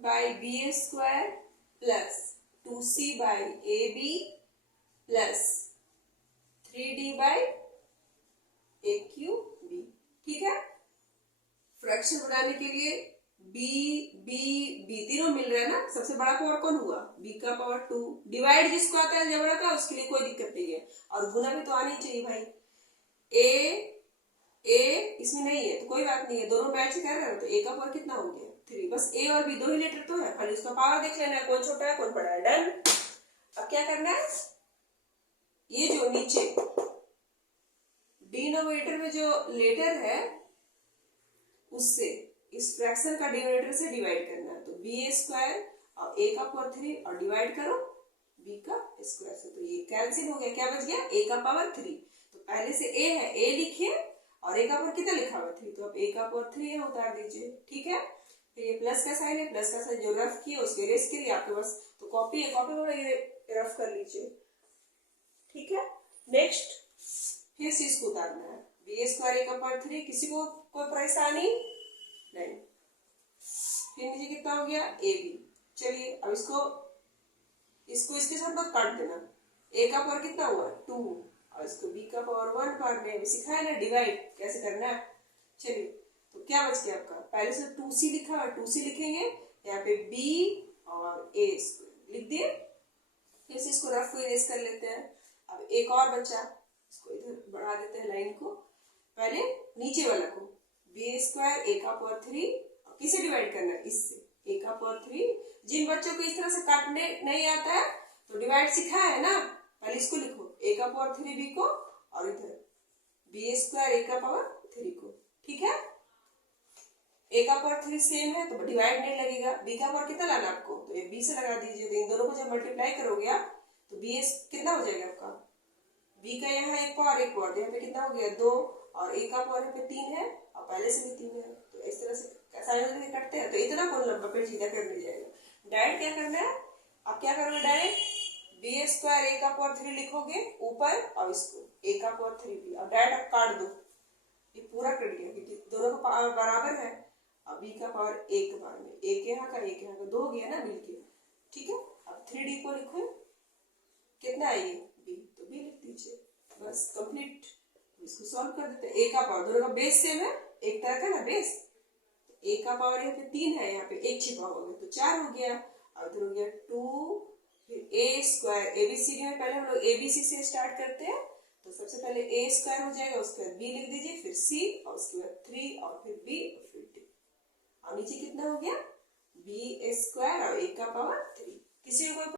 By B A square plus 2c by A B plus 3d by A Q B. ठीक है, fraction बनाने के लिए b b b तीनों मिल रहा है ना, सबसे बड़ा पावर कौन हुआ, b का पावर 2। डिवाइड जिसको आता है अलजेब्रा का उसके लिए कोई दिक्कत नहीं है, और गुना भी तो आनी चाहिए भाई। a इसमें नहीं है तो कोई बात नहीं है, दोनों मैच कर रहे हो तो a का पावर कितना हो गया 3। बस a और b दो ही लेटर तो है, खाली उसका पावर देख लेना है कौन छोटा है कौन बड़ा है। डन। अब क्या करना है, ये जो नीचे डिनोमिनेटर में जो लेटर है उससे इस फ्रैक्शन का डिनोमिनेटर से डिवाइड करना है। तो बी ए स्क्वायर और a का पावर 3 और डिवाइड करो b का स्क्वायर से, तो ये कैंसिल हो गया, क्या बच गया a का पावर 3। तो पहले से a है, a लिखिए और a का पावर कितना लिखा हुआ 3, तो अब a का पावर 3 है उतार दीजिए। ठीक है, फिर ये प्लस का साइन है, प्लस का साइन जो रफ किए उसके रेस के लिए आपके पास तो कॉपी है, कॉपी में रफ कर लीजिए। ठीक है, नेक्स्ट फिर से इसको उतारना है, बी ए स्क्वायर a का पावर 3, किसी को कोई परेशानी नहीं। फिर नीचे कितना हो गया ए बी। चलिए अब इसको इसके साथ मत काट देना, a का पावर कितना हुआ 2 और इसको b का पावर 1 मारने अभी सिखाया ना डिवाइड कैसे करना है। चलिए तो क्या बच गया आपका, पहले से 2c लिखा है 2c लिखेंगे, यहाँ पे b और a लिख दिए। फिर से इसको रफ को इरेज कर लेते हैं। अब एक और बचा, इसको इधर बढ़ा देते हैं लाइन को, पहले नीचे वाला को बी स्क्वायर a का पावर 3 और किसे डिवाइड करना है इससे a का पावर 3। जिन बच्चों को इस तरह से काटने नहीं आता है तो डिवाइड सिखाया है ना, पहले इसको लिखो a का पावर 3 b को और इधर बी स्क्वायर a का पावर 3 को। ठीक है, a का पावर 3 सेम है तो डिवाइड नहीं लगेगा, b का पावर कितना लाना आपको तो ये b से लगा दीजिए। तो इन दोनों को जब मल्टीप्लाई करोगे आप तो b कितना हो जाएगा आपका, b का यहाँ एक पावर एक पावर, यहाँ पे कितना हो गया 2 और a का पावर यहाँ पे 3 है और पहले से भी 3 है, तो इस तरह से साइन करते हैं। तो इतना कौन लंबा पेड़ सीधा कर ले जाएगा। डायरेक्ट क्या करना है, आप क्या करोगे डायरेक्ट बी स्क्वायर a का पावर 3 लिखोगे ऊपर और इसको a का पावर 3b और डायरेक्ट आप काट दो, ये पूरा कट गया क्योंकि दोनों का पावर बराबर है। अब b का पावर 1 बार में एक यहाँ का एक यहाँ का 2 हो गया ना मिलके। ठीक है, अब 3d को लिखो कितना है ये b, तो b लिख दीजिए, बस कंप्लीट। इसको सॉल्व कर देते हैं, a का पावर दोनों का बेस सेम है, एक तरह का ना बेस, a का पावर यहाँ पे 3 है, यहाँ पे 1 छिपा हो गया तो 4 हो गया और इधर हो गया 2। फिर a स्क्वायर एबीसीडी में पहले हम लोग एबीसी से स्टार्ट करते हैं, तो सबसे पहले a स्क्वायर हो जाएगा, उसके बाद b लिख दीजिए, फिर c और उसके बाद 3 और फिर b और फिर d और नीचे कितना हो गया b स्क्वायर और a का पावर 3। किसी को